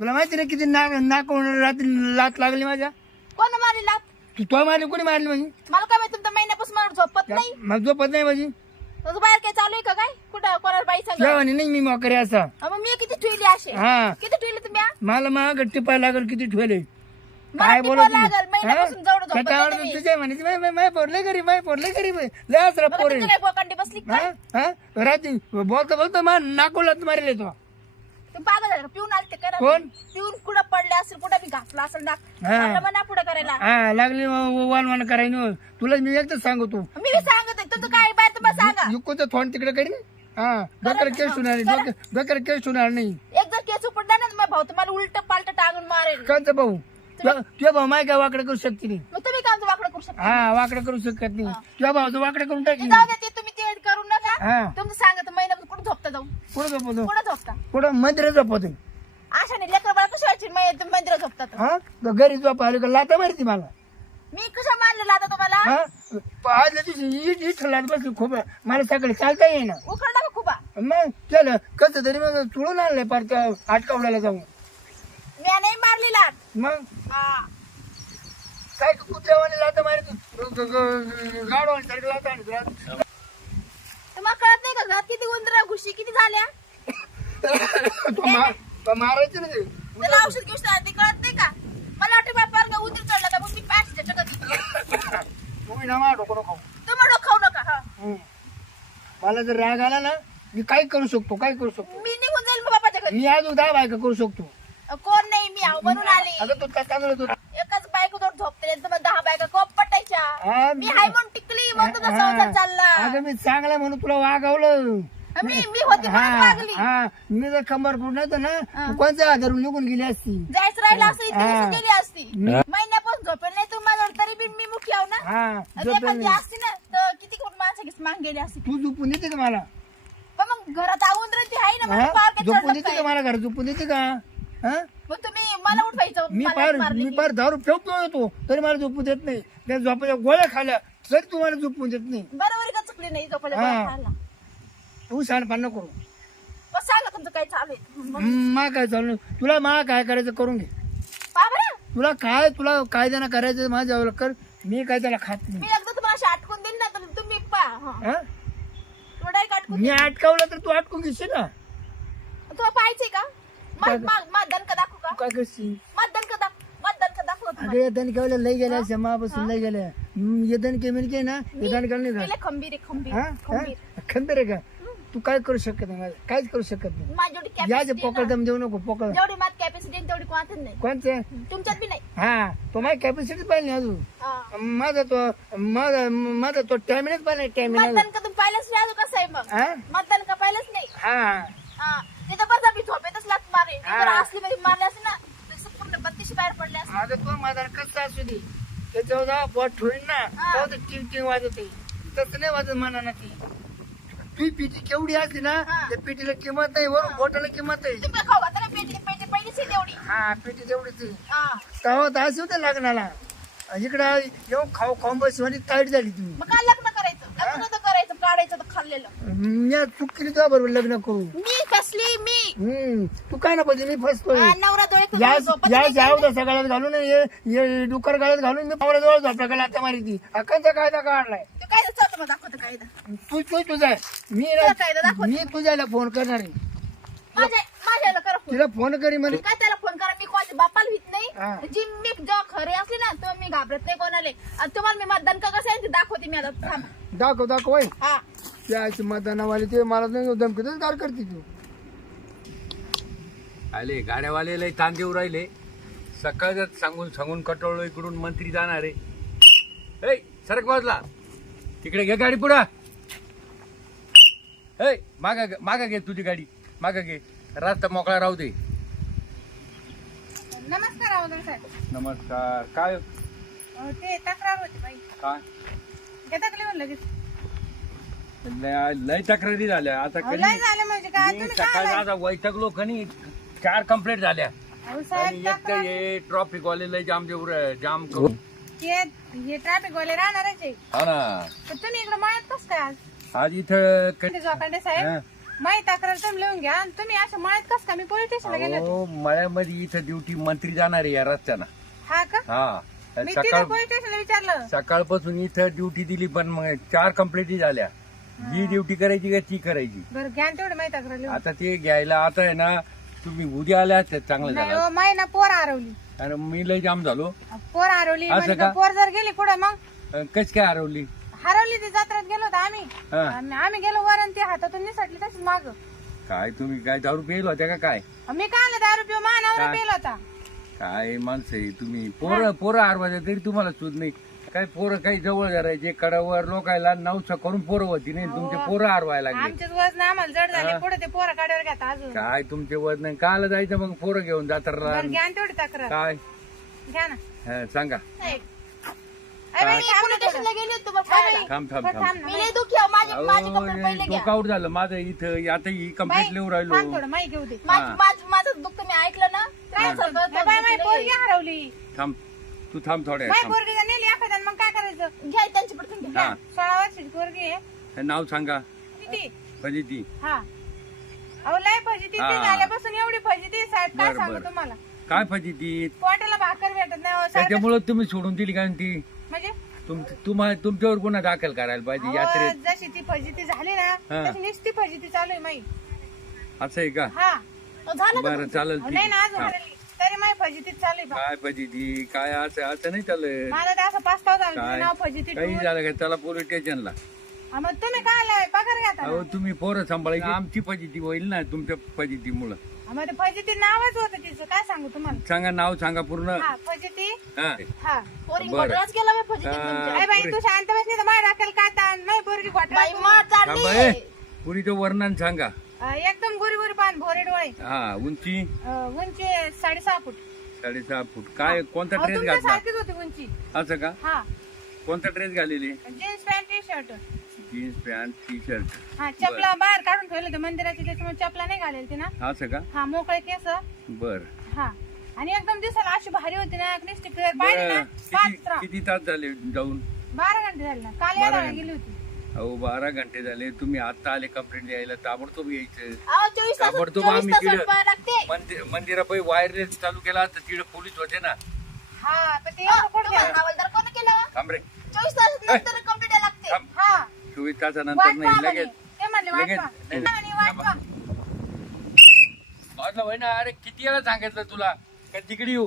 तुला माहिती ना किती नाक नाक रात्री लात लागली माझ्या. कोण मारली लात? तू तो मारली कोणी मारली माझी? मला काय माहिती तुमच्या महिन्यापासून मला झोपत नाही. मग झोपत नाही माझी. तुझं बाहेर काय चालू आहे का काय? कुठं? कोणाला बाई सांग. जेवणी नाही मी मोकरे असा. मी किती ठेवली असे हा. किती ठेवली तुम्ही हा? मला माग टिपाय लागल किती ठेवले. मला काय टिपावं बोलत लागल महिन्यापासून जवळ झोपत त्याच्यावर नाही तुम्ही. तुझे म्हणायची माय माय माय पोरले गरीब माय पोरले गरीब असरा बरं, पोर तुमची काय बोकांडी बसली का हा? हा? रात्री बोलतो बोलतो मा नाकोलात मारेल तो. पागल झाले? पिऊन आले ते करा कोण? पिऊन कुठं पडले असेल कुठं मी घातला असेल हा. आपलं मना पुढे करायला. हा लागली वन वन करायला तुला मी एकच सांगतो. मी बी सांगत आहे तुमचं काय बाहेर तुम्हाला सांगा. युकोचं थोड तिकडे करी हा डोक्याला केस होणार नाही डोक्या- डोक्याला केस होणार नाही. एक जर केस उपडला ना मग भाऊ तुम्हाला उलट पालट टाकून मारेल. कांचा भाऊ? तुझ्या भाऊ माय काय वाकडे करू शकते नाही मग तुम्ही काम वाकडं करू शकता? हा वाकडे करू शकत नाही. तुझ्या भाऊ वाकडे करून ते टाकी जाऊ दे ते तुम्ही ते करू नका. हा. तुमचं सांगत कुठं झोपता जाऊ पुढे झोपतो? कुठं झोपता? मंदिर झोपतो लेकर बाळ कशी तुम्ही मंदिरात झोपतात हा? घरी झोप आली का लाता मारती मला? मी कशा मानलेला आता तुम्हाला? हा? इट लाट बसली खूप. मला सकाळी चालता येईना. उखडला का खुबा? मग चल कसं तरी मग चुळून आणलंय पार त्या आटकावड्याला जाऊन. मी नाही मारली लाट मग? हा. काय कुत्र्यावाने लाता मारती गाडवाने सारखं लाता आणली. तुम्हाला कळत नाही का? घरात किती उंदरा घुशी किती झाल्या? तो मा- तो मारायचं त्याला औषध घेऊन ते कळत नाही का? मला वाटतं बापार का उंदीर चढला मग मी पॅच चटकत तुम्ही ना मा डोकं नको तुम्हाला खाऊ नका हा. हम्म. मला जर राग आला ना मी काय करू शकतो काय करू शकतो? मी निघून जाईल मग बापाच्या घरी. मी अजून दहा बायका करू शकतो. कोण नाही मी आव म्हणून आले. अगं तू काय एकच बायको दोन झोपते तुम्हाला दहा बायका कोप मी हाय म्हणून टिकली म्हणून तुझा संसार चालला. अगं मी चांगला म्हणून तुला वागवलं. मी मी होती म्हणून वागली. हा. मी जर कंबर तर ना कोणत्या धरून निघून गेली असती? जायचं राहिलं असं इथे हा. दिवस गेली असती. महिन्यापासून झोपेल नाही तुम्हाला तरी बी मी मुखी आहो ना. हा आणि झोपेल एखादी नाही. असती ना तर किती माणसाची माग गेली असती. तू झोपून देते का मला? पण मग घरात आवून ती आहे ना हा? मला झोपून देते? का मला घर झोपून देते का? हा मग तुम्ही मला उठवायचं मी मला मारली मी की. फार दारू फेकतो येतो तरी मला झोपून देत नाही त्या झोपाच्या गोळ्या खाल्या तरी तू मला झोपून देत नाही बरोबर का चुकली नाही झोपायला हा. बरं. तू शहाणपण नको करू बस सांगा तुमचं काय चालू आहे मग मा काय चालू नाही. तुला मा काय करायचं करून घे पहा बरं तुला काय तुला कायद्यानं करायचं माझ्या कर मी काय त्याला खात नाही मी एकदा तुम्हाला अशी आटकून देईन ना तर तुम्ही पहा हा. हा? थोडा एक आटकून मी अटकावलं तर तू अटकून घेशील ना तुला पाहायचंय का मग मतदान का दाखवू का? काय करशील? मतदान का दाख मतदान का दाखवू तुम्हाला? अगं येताना केवढ्या लई गेल्या क्षमापासून लई गेल्या. येताना केमी के ना येताना मी लय खंबीर आहे खंबीर का हा? खंबीर? खंबीर आहे का? तू काय करू शकत नाही मला काहीच करू शकत नाही. माझी जेवढी या जे कॅपॅसिटी पोकळ दम देऊ नको पोकळ. जेवढी माझी कॅपॅसिटी तेवढी कोणातच नाही. कोणते तुमच्यात बी नाही. हा तो माझी कॅपॅसिटी पाहिजे अजून. हा. माझा तो माझा माझा तो टॅमिनेट पण आहे टॅमिनेट मतदान का तुम्ही पाहिलंच नाही अजून कसं आहे मग? हा? मतदान का पाहिलंच नाही. हा. हा. तिथं बस मी झोपेतच लात मारे. जर असली मध्ये मारले असते ना पूर्ण बत्तीशी बाहेर पडले असते. अगं तो माझा कसं असू दे. त्याच्यावर जेव्हा बोट ठेवीन ना. तेव्हा ते टिंग टिंग वाजवते तसं नाही वाजत म्हणा ना ती केवढी असते ना. त्या पिठीला किंमत नाही वरून बोटाला किंमत आहे. तुम्ही खाऊ घातला पेटी पेटी पहिलीच आहे तेवढी. हा तेवढीच आहे. हा. तेव्हा होते लग्नाला. इकडं येऊन खाऊ खाऊ बस म्हणजे ताईट झाली तुम्ही. मग काय लग्न करायचं? लग्न तर करायचं काढायचं तर खाल्लेलं. चूक केली तुझ्या बरोबर लग्न करू? मी कसली? मी. हम्म तू काय ना पाहिजे मी फसतोय. हा, नवरा डोळे तर या झोपत या नाही. जाऊ सगळ्यात घालून ये ये डुकर गाळ्यात घालून मी जवळ झोपला का लाथा मारी ती? अकांचा कायदा काढलाय. तो काय चालतो मग दाखवतो कायदा. तू तू तुझा आहे. मी तुझा कायदा ना- दाखव. मी तुझ्याला फोन करणार आहे. माझ्या माझ्याला करा फोन तिला फोन करी म्हणे. काय त्याला फोन करा? मी कोणाच्या बापाला भीत हा. नाही जी मी जेव्हा खरे असले ना तेव्हा मी घाबरत नाही कोणाला. आणि तुम्हाला मी मतदान का कसं आहे ते दाखवते मी आता. थांबा. दाखव दाखव होय. हा. त्याची मतदानावाली ते मला नाही धमकीतच गार करते तू. आले गाड्यावाले लय ताण देऊ राहिले. सकाळच सांगून सांगून कटवलो इकडून मंत्री जाणार आहे. ए सरक बाजला. तिकडे घे गाडी पुढं. ए मागा घे- मागा घे तुझी गाडी. मागा घे. रस्ता मोकळा राहू दे. नमस्कार साहेब. नमस्कार. काय? ते तक्रार होती बाई. काय? घेता लिहून लगेच लय लय तक्रारी झाल्या. आता कधी झालं म्हणजे मी सकाळी आता वैतकलो खनी चार कंप्लेंट झाल्या. आणि एक तर हे ट्रॉफिक वाले लय जाम रे- जाम करून हे ट्रॅफिक वाले राहणारच आहे हा ना. तर तुम्ही इकडे कस काय आज? आज इथं क- जोकांडे साहेब माहिती तक्रार तुम्ही लिहून घ्या. आणि तुम्ही असं कस का मी पोलीस स्टेशनला गेले होते. अहो मळ्यामध्ये इथं ड्युटी मंत्री जाणार आहे या रस्त्यानं. हा का? हा. मी सकाळ तिथे पोलीस स्टेशनला विचारलं. सकाळपासून इथं ड्युटी दिली पण मग चार कंप्लेंटी झाल्या. जी ड्युटी करायची का ती करायची? बरं घ्या तेवढं माहिती लिहून आता ते घ्यायला आता आहे ना तुम्ही उद्या आल्या तर चांगलं नाही झालं. हो माही ना पोर हरवली. आणि मी लय जाम झालो. पोर हरवली असं म्हणजे का? पोर जर गेली पुढे मग? कस काय हरवली? हरवली ती जत्रेत गेलो होतो आम्ही. हा. आणि आम्ही गेलो वर आणि ती हातातून निसटली तशीच माग. काय तुम्ही काय दारू पेल होत्या का काय? मी काय आलं दारू पिऊ मानावर काय? पेल होता. काय माणसं आहे? तुम्ही पोरं पोरं हरवायच्या तरी तुम्हाला सूद नाही. काय पोरं काही जवळ धरायचे कडावर लोकायला नवसा करून पोरं होती नाही. तुमचे पोरं हरवायला लागले. आमचेच वजन आम्हाला जड झाले. पुढे ते पोरं काढावर घेता अजून. काय तुमचे वजन काल जायचं मग पोरं घेऊन जातात बरं घ्या ना तेवढी तक्रार. काय? घ्या ना. हा, सांगा. थांब. थांब थांब झालं. माझं इथं आता ही कंप्लेंट लिहून राहिलो. थोडं माहिती घेऊ दे. माझं माझं- माझं दुःख मी ऐकलं ना? पोरगी हरवली. थांब. तू थांब थोड्या पोरगी नेली मग काय करायचं? घ्या त्यांची पटकन घ्या. हा. सोळा वर्षाची पोरगी आहे. हे नाव सांगा. फजिती. हा. अहो लय फजिती. हा. झाल्यापासून एवढी फजिती साहेब. काय सांगू. तुम्हाला? काय फजिती? पोटाला भाकर भेटत नाही सारखं- त्याच्यामुळे तुम्ही सोडून दिली कारण ती तुम तुम्हा तुमच्यावर गुन्हा दाखल करायला पाहिजे अहो, यात्रेत जशी ती फजिती झाली ना हा. तशी नुसती फजिती चालू आहे माई असं आहे का हा झालं का बरं चालेल अहो, ठीक नाही ना आहे. अजून. हरवली. तरी माई फजिती चालू आहे बा. काय फजिती काय असं असं नाही चालत मला तर असं पास्ताव झालं काय तुझं नाव फजिती काही. झालं का त्याला पोलीस स्टेशनला हा, मग तुम्ही काय आलाय? पगार घेता ना? अहो तुम्ही पोरं सांभाळायची. आमची फजिती होईल ना तुमच्या फजितीमुळं हा, मग ते फजिती नावच होतं तिचं. काय सांगू तुम्हाला? सांगा नाव सांगा पूर्ण. हा फजिती हा. हा. पोरी बरं. घोटाळाच केला बाई फजितीत हा. तुमच्या. अरे बाई तू शांत बस नाही तर माय राखेल काय ताण माय पोरगी बाई घोटाळा मार चालली. थांबा, ए. पुरीचं वर्णन सांगा. अं, एकदम गोरी गोरी पान भोरे डोळे. हा उंची? अं, उंची साडेसहा फूट. साडेसहा फूट. काय कोणता अहो, ड्रेस तुमच्या घातला? सारखीच होती उंची. असं का? हा. कोणता dress घालेली? Jeans pant T shirt jeans pant T shirt हा चपला बाहेर काढून ठेवले होते मंदिराची त्याच्यामुळे चपला नाही घालेल ती ना असं का हा मोकळे केस. बर. हा. आणि एकदम दिसायला अशी भारी होती ना नुसती फिर पाहिली ना? किती तास झाले जाऊन? बारा घंटे झाले ना. काल बारा यायला घंटे. गेली होती. अहो बारा घंटे झाले. तुम्ही आता आले कंप्लेंट द्यायला. ताबडतोब यायचं. अहो, चोवीस तास ताबडतोब चोवीस आम्ही तास तिकडे- वाट पाहायला लागते. मंदिर वायरलेस चालू केला तर तिकडे पोलीस होते ना. हा पण ते एवढं कुठं तुम्हाला गेलं? हवालदार कोण केलं थांब रे. चोवीस तास नंतर कंप्लीट लागते थांब हा चोवीस तासानंतर नाही. लगेच लगेच- होय ना अरे किती वेळा सांगितलं तुला? का तिकडे येऊ?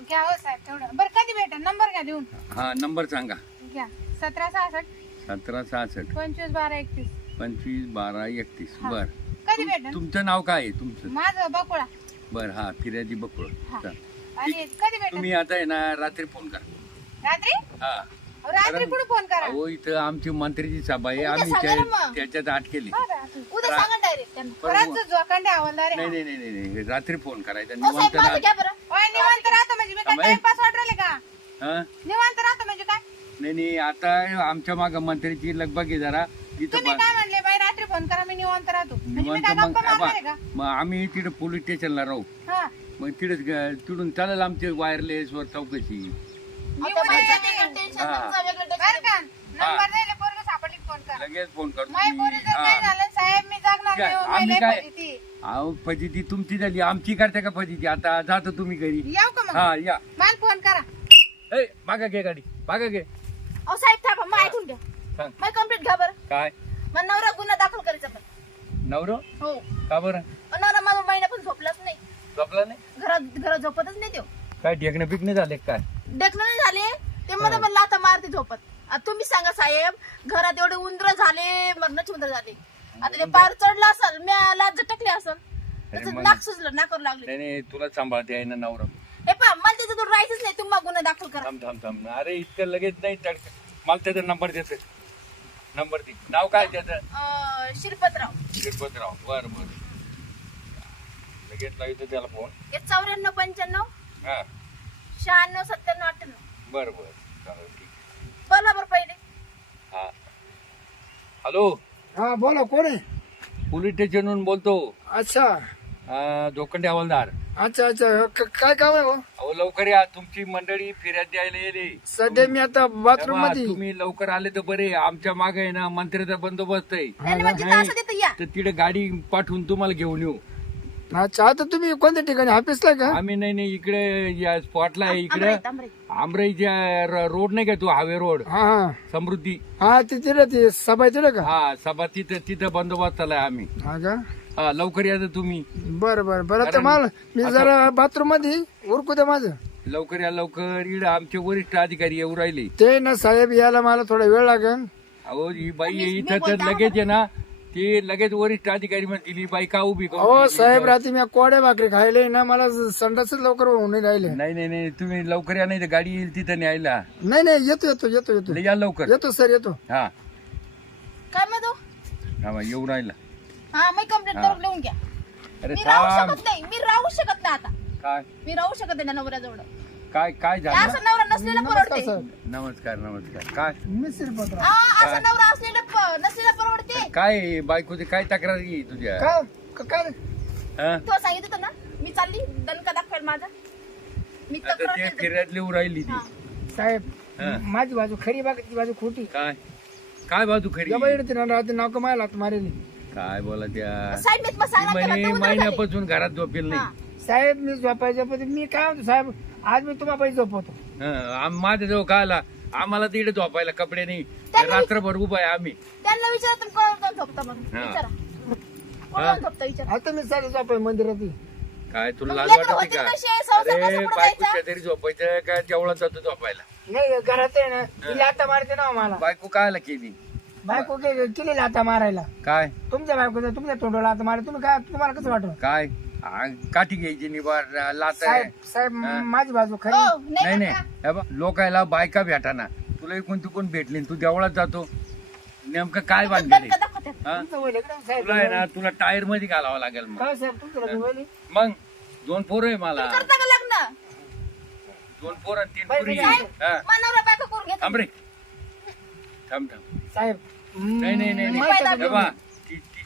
घ्या हो साहेब तेवढं. बरं कधी भेटेल? नंबर घ्या देऊन. हा नंबर सांगा. घ्या. सतरा सहासष्ट. सतरा सहासष्ट. पंचवीस बारा एकतीस. पंचवीस बारा एकतीस. हा. बर. कधी भेटेल? तुमचं नाव काय आहे तुमचं? माझं बकुळा. बर हा फिर्यादी बकुळ. हा. चल. आणि कधी भेटेल? तुम्ही आता आहे ना रात्री फोन करा. रात्री? हा. रात्री कुठे फोन करा? अहो इथं आमची मंत्रीची सभा आहे. आम्ही सांगा ना त्या- मग. त्याच्यात आठ केली. बरं, रात्री. उद्या सांगा डायरेक्ट त्यांना. परत जोखंडे हवालदार नाही आहे. नाही नाही नाही नाही. रात्री फोन करायचा. अहो, साहेब निवांत माझं राहा. घ्या बरं. ओय, निवांत राहतो म्हणजे मी काय थांबा, ए. टाइमपास वाट राहिले का? हा? निवांत राहतो म्हणजे काय? नाही नाही आता आमच्या माग मंत्रीची लगबग आहे जरा. इथं तुम्ही बा- काय म्हणले बाई रात्री फोन करा मी निवांत राहतो. म्हणजे मी निवांत काय मग गप्पा मारणार आहे आबा, का? मग आम्ही तिकडे पोलीस स्टेशनला राहू. हा. मग ग- तिकडून चालेल आमचे वायरलेस वर चौकशी. लगेच फोन करतो. हा. आम्ही काय- फजिती. अहो फजिती तुमची झाली. आमची करते का फजिती? आता जातो तुम्ही घरी. हा या. मला फोन करा. ए मागा घे गाडी. मागा घे. अहो साहेब थांबा. मग ऐकून घ्या. सांग. मग कंप्लीट घ्या बरं. काय? मग नवरा गुन्हा दाखल करायचा पण. नवरो? हो. का बरं? पण नवरा माझा महिना पण झोपलाच नाही. झोपला नाही? घरात घरात झोपतच नाही तो. काय ढेकणे पिकणे झाले काय? नाही झाले ते मला पण लाता मारते झोपत. आता तुम्ही सांगा साहेब घरात एवढे उंदर झाले मरणाचे उंदर झाले. आता ते पार चढलं असल मी लाज झटकली असल त्याचं मग- नाक सुजलं नाकावर लागले. नाही नाही तुला सांभाळते आहे ना नवरा हे पा मला त्याच्यातून राहायचंच नाही तुम्ही गुन्हा दाखल करा. थांब थांब थांब. अरे इतकं लगेच नाही तडक मला त्याचा नंबर देते. नंबर दे. नाव काय त्याचं? अं, शिरपतराव. शिरपतराव. बर बर. लगेच लावतो त्याला फोन. हे चौऱ्याण्णव पंच्याण्णव हा. शहाण्णव सत्त्याण्णव अठ्ठ्याण्णव. बर बर. चालेल ठीक बोला बरं पहिले. हा. हॅलो? हा बोला कोण आहे? पोलीस स्टेशनहून बोलतो. अच्छा. अं, जोखंडे हवालदार. अच्छा अच्छा. क- काय काम आहे हो? अहो लवकर या. तुमची मंडळी फिर्याद द्यायला येते सध्या मी आता बाथरूम तेव्हा मध्ये तुम्ही लवकर आले तर बरे. आमच्या मागे आहे ना मंत्र्याचा बंदोबस्त आहे. नाही म्हणजे या. तर तिकडे गाडी पाठवून तुम्हाला घेऊन येऊ. अच्छा आता तुम्ही कोणत्या ठिकाणी? ऑफिसला का? आम्ही नाही नाही इकडे या स्पॉटला आहे इकडे. आमराईच्या रोड नाही का तू हावे रोड? हा हा. समृद्धी. हा ते तिकडे ते सभा आहे तिकडे का? हा सभा तिथं तिथं बंदोबस्त आलाय आम्ही. हा का? हा, लवकर या तर तुम्ही. बरं बरं बरं. तर मला मी जरा बाथरूममध्ये उरकू द्या माझं. लवकर या लवकर. इकडे आमचे वरिष्ठ अधिकारी येऊ राहिले. ते ना साहेब यायला मला थोडा वेळ लागेल. अहो ही बाई इथं तर लगेच आहे ना ते लगेच वरिष्ठ अधिकारी म्हणतील ही बाई का उभी का हो? साहेब रात्री मी कोड्या भाकरी खायले ना मला संडासच लवकर होऊन नाही राहिले. नाही नाही नाही तुम्ही लवकर या नाही तर गाडी येईल तिथं न्यायला. नाही नाही येतो येतो येतो येतो. या लवकर. येतो सर येतो. हा. काय म्हणतो हा मग येऊ राहिला. हा मी कंप्लेंट करून लिहून घ्या. अरे मी राहू थांब. शकत नाही मी राहू शकत नाही आता. काय? मी राहू शकत नाही नवऱ्याजवळ. काय काय झालं? असं नवरा नसलेला परवडते. सर. नमस्कार नमस्कार. काय? मी श्रीपत्र हा, असं नवरा असलेला प- नसलेला परवडते. काय आहे? बायकोची काय तक्रार आहे तुझ्या? काय क- काय हा? तुला सांगितलं होतं ना? मी चालली दणका दाखवेल माझा. मी आता तक्रार ते केली. राहिली ती. हा. साहेब हा. माझी बाजू खरी बाकी बाजू खोटी. काय? काय बाजू खरी? या बाई ना रात्री नाव कमायला लागतो मारेली. काय बोला त्या? साहेब मी तुम्हाला सांगणार म्हणे. महिन्यापासून घरात झोपेल. नाही. साहेब मी झोपायच्या पण मी काय म्हणतो साहेब आज मी तुम्हाला पैसे झोपवतो. हं, आम- माझ्याजवळ काय आला आम्हाला तिकडे झोपायला कपडे नाही. त्यांना- रात्रभर उभा आहे आम्ही. त्यांना विचारा तुम्ही कोणाला जाऊन झोपता म्हणून. हा. विचारा. कोणाला जाऊन झोपता विचारा. आता मी चालू झोपाय मंदिरात काय तुला मग लाज लेकरं वाटते होतील का? कसे? संसार कसा अरे पुढं बायकोच्या जायचा? तरी झोपायचं काय जेवढा जातो झोपायला. नाही घरात आहे ना ती लाता मारते ना मला बायको कायला केली? बायको केली लाता मारायला. काय? तुमच्या बायको तुमच्या तोंडाला लाता मारा तुम्ही काय तुम्हाला कसं वाटत काय? आ, काठी घ्यायची निबार लात साहेब साहेब माझी बाजू खरी हो नाही नाही? हे बघ, लोकायला बायका भेटाना. तुला इकून तिकून भेटली तू देवळात जातो. नेमकं काय बांधलेलं. हा? तुमचं साहेब. तुला आहे ना तुला टायरमध्ये घालावं लागेल मग. काय साहेब तुमचं लग्न वय नाही? मग दोन पोरं आहे मला. करता का लग्न? दोन पोरं आणि तीन बाई, पुरी बाई, हा. मानवरा बायको करून घेतो. थांब रे. थांब थांब. साहेब नाही नाही नाही नाही. हे बघ,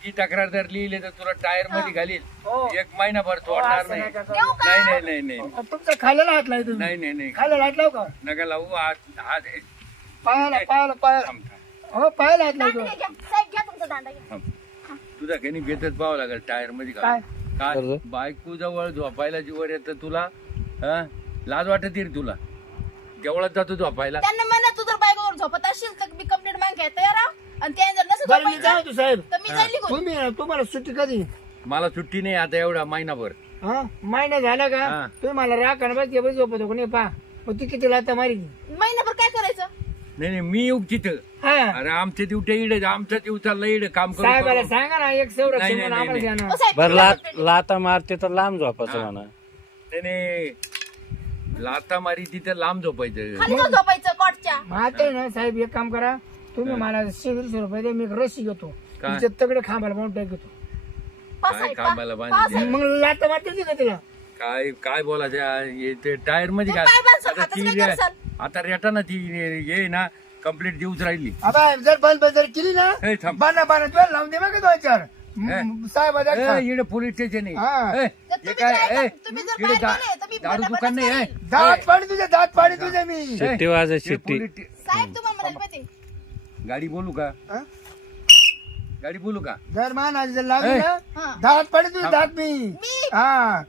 ती- तक्रार जर लिहिली तर तुला टायरमध्ये घालील. हो. एक महिनाभर सोडणार असं नाही. का? नाही नाही नाही नाही. तुमच्या खाल्याला हात लावतो नाही नाही नाही. खाल्याला हात लाव का? नका लावू हात हात हे, पायाला पायाला पायाला. थांब थांब. हो पायाला हात दांडा लावतो. घ्या, घ्या. साहेब घ्या तुमचा दांडा घ्या. थांब. तुझा काही बेतच पाहावं लागेल टायरमध्ये काय? घाल काय बायको जवळ झोपायला जीवर येतं तुला? हा? लाज वाटत रे तुला. देवळात जातो झोपायला. त्यांना म्हणा तू जर बायकोवर झोपत असशील तर मी कंप्लेंट मागायला तयार आहो. आणि त्या जर नसेल बरं मी झोपायचं, जाऊ साहेब. तर मी जाईल निघून. तुम्ही तुम्हाला सुट्टी कधी? मला सुट्टी नाही आता एवढा महिनाभर. हा? महिना झाला का? हा. तुम्ही मला राख आणि बस बस झोपतो कोणी पा. मग ती किती लाता मारी? महिनाभर काय करायचं? नाही नाही मी येऊ तिथं. हा. अरे आमच्या दिवट्या इड आमच्या दिवसाला इड काम करू साहेबाला करू. सांगा ना एक नाही, संरक्षण नाही, म्हणून आम्हाला नाही, द्या ना. साहेब, बरं लात मारते तर लांब झोपायचं म्हणा. नाही नाही. लाता मारी तिथं लांब झोपायचं. खाली जाऊन झोपायचं कॉटच्या? मग आता आहे ना साहेब एक काम करा. तुम्ही मला दीडशे रुपये द्या मी एक रशी घेतो काय? तुमच्या तगडे खांबाला म्हणून टाक घेतो काय कामाला बांधली. मग लाता मारते का तिला काय काय बोलायचं हे ते टायरमध्ये. काय बांधसाल? आता हाताचं ती काय करसाल? आता रेटा ना ती ये ना कंप्लीट देऊच राहिली आता जर बंद बंद जर केली ना ए, थांब. बाना बाना तुला लावून दे बघा दोन चार. म- साहेब आता खा. ए, इकडे पोलीस स्टेशन हा. आहे ए, तर हे तुम्ही काय काय ए, कर- तुम्ही जर इकडे बाहेर दा- गेले तर मी दारू बंद- दुकान बंद नाही आहे. दात पाडी तुझे दात पाडी तुझे मी शिट्टी हे स्टे- साहेब तुम्हाला पाहिजे गाडी बोलू का? हा? गाडी बोलू का? जर मान जर लागली. ना हा. दात पाडी तुझे दात मी. मी? हा.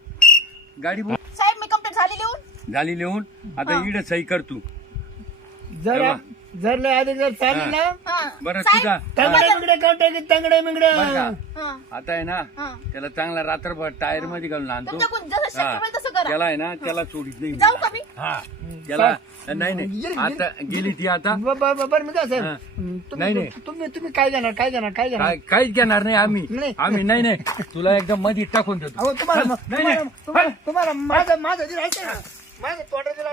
गाडी बोल. साहेब मी कंप्लेंट झाली लिहून. झाली लिहून? आता इकडे सही कर तू. जर तेव्हा. जर लय आधी जर चालली ना हा. बरं साहेब, तुझा. तंगडे मिंगडे कवटे तंगडे मिंगडे बरं का? हा. आता आहे ना हा. त्याला चांगला रात्रभर टायरमध्ये घालून आणतो. तुमच्याकडून जसं शक्य हा. होईल तसं करा. त्याला आहे ना त्याला सोडित नाही जाऊ का मी? हा. त्याला नाही नाही. गेली- आता गेली ती आता. ब- ब- ब- बरं मी काय साहेब हा. नाही, नाही. तुम्ही तुम्ही काय जाणार काय जाणार काय जाणार काय काहीच घेणार नाही आम्ही. नाही. आम्ही नाही नाही. तुला एकदम मध्ये टाकून देतो. अहो तुम्हाला नाही, नाही. तुम्हाला तुम्हाला- तुम्हाला माझं माझं दिलं ऐका ना. माझं तोंड दिलं